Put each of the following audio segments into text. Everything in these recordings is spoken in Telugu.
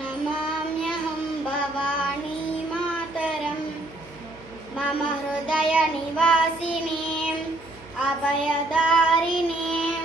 నమామ్యహం భవానీ మాతరం మమ హృదయ నివాసినీం అభయదారిణీం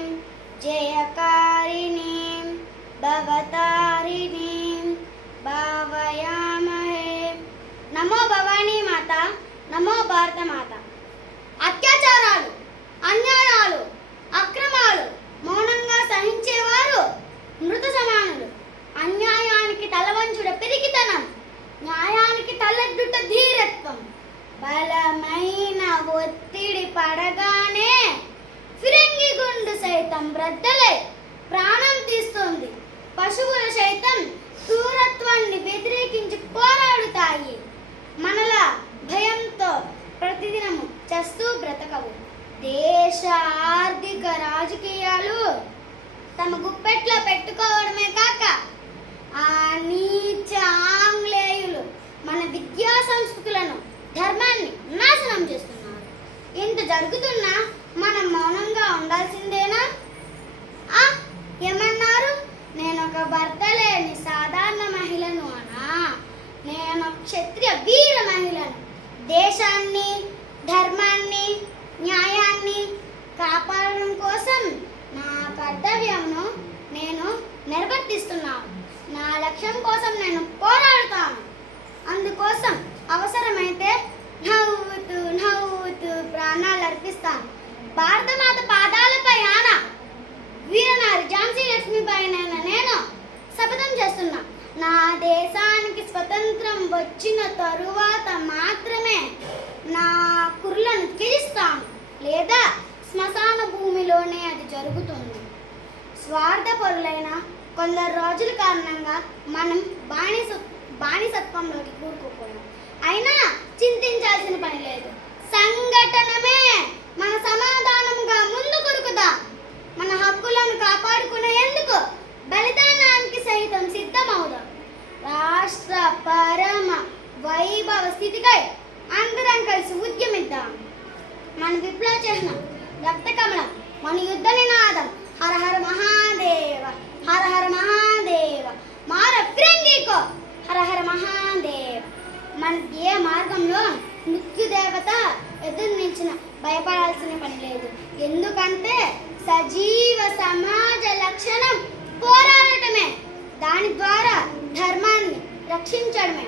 దేశ ఆర్థిక రాజకీయాలు తమ గుప్పెట్లో పెట్టుకోవడమే కాక ఆ నీచ ఆంగ్లేయులు మన విద్యా సంస్కృతులను ధర్మాన్ని నాశనం చేస్తున్నారు. ఇంత జరుగుతున్నా మనం మౌనంగా ఉండాల్సిందేనా? ఆ ఏమన్నారు? నేను ఒక భర్త లేని సాధారణ మహిళను అనా? నేను క్షత్రియ వీర మహిళను. దేశాన్ని ధర్మాన్ని న్యాయాన్ని కాపాడడం కోసం నా కర్తవ్యంను నేను నిర్వర్తిస్తున్నాను నా లక్ష్యం కోసం నేను పోరాడుతాను. అందుకోసం అవసరమైతే నవ్వుతూ నవ్వుతూ ప్రాణాలు అర్పిస్తాను. భారతమాత పాదాలపై ఆన వీరనారి ఝాన్సీ లక్ష్మీబాయి నేను శపథం చేస్తున్నా. నా దేశానికి స్వతంత్రం వచ్చిన తరువాత మాత్రమే లేదా శ్మశాన భూమిలోనే అది జరుగుతుంది. స్వార్థపరులైన కొందరు రోజుల కారణంగా మనం బానిస బానిసత్వంలోకి కూరుకుపోయాం. అయినా చింతించాల్సిన పని లేదు. మన విప్లవ చిహ్నం రక్త కమలం మన యుద్ధ నినాదం హర హర మహాదేవ హర హర మహాదేవ. మార ఫిరంగీకో హర హర మహాదేవ. మన ఏ మార్గంలో మృత్యుదేవత ఎదురు నిలిచిన భయపడాల్సిన పని లేదు. ఎందుకంటే సజీవ సమాజ లక్షణం పోరాడటమే. దాని ద్వారా ధర్మాన్ని రక్షించడమే.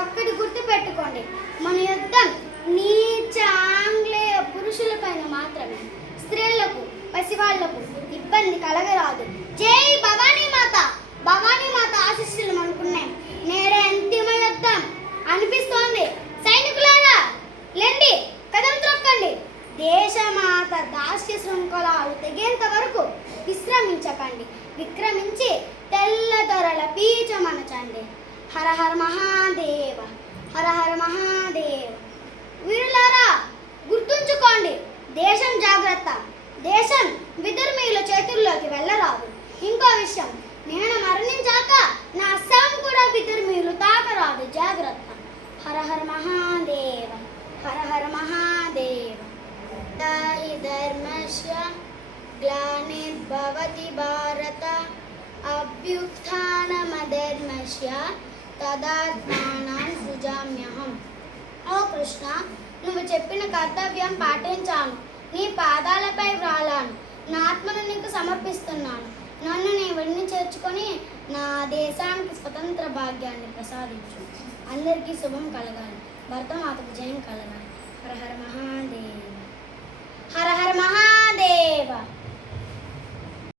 ఒక్కటి గుర్తు పెట్టుకోండి మన యుద్ధం నీచ ఆంగ్లేయ పురుషులపైన మాత్రమే స్త్రీలకు పసివాళ్ళకు ఇబ్బంది కలగరాదు. జై భవానీ మాత! భవానీ మాత ఆశీస్సులు అనుకున్నాం నేడే అంతిమ యుద్ధం. అనిపిస్తోంది. సైనికులారా లెండి కదం త్రొక్కండి. దేశమాత దాస్య శృంఖలాలు తెగేంత వరకు విశ్రమించకండి. విక్రమించి తెల్ల దొరల పీచమనచండి. హర హర మహాదేవ హర హర మహాదేవ. వీరులారా గుర్తుంచుకోండి దేశం జాగ్రత్త దేశం విదుర్మీల చేతుల్లోకి వెళ్ళరాదు. ఇంకో విషయం నేను మరణించాక నా అస్సాం కూడా విదుర్మీలు తాకరాదు జాగ్రత్త. హర హర మహాదేవ హర హర మహాదేవ. ధర్మస్య గ్లానిర్భవతి భారత అభ్యుత్థానమధర్మస్య తదాత్మానం సుజా కృష్ణ నువ్వు చెప్పిన కర్తవ్యం పాటించాను. నీ పాదాలపై వ్రాలాను. నా ఆత్మను నీకు సమర్పిస్తున్నాను. నన్ను నీ వెన్ను చేర్చుకొని నా దేశానికి స్వతంత్ర భాగ్యాన్ని ప్రసాదించు. అందరికీ శుభం కలగాలి. భర్తమాత విజయం కలగాలి. హర హర మహాదేవ. హర హర మహాదేవ.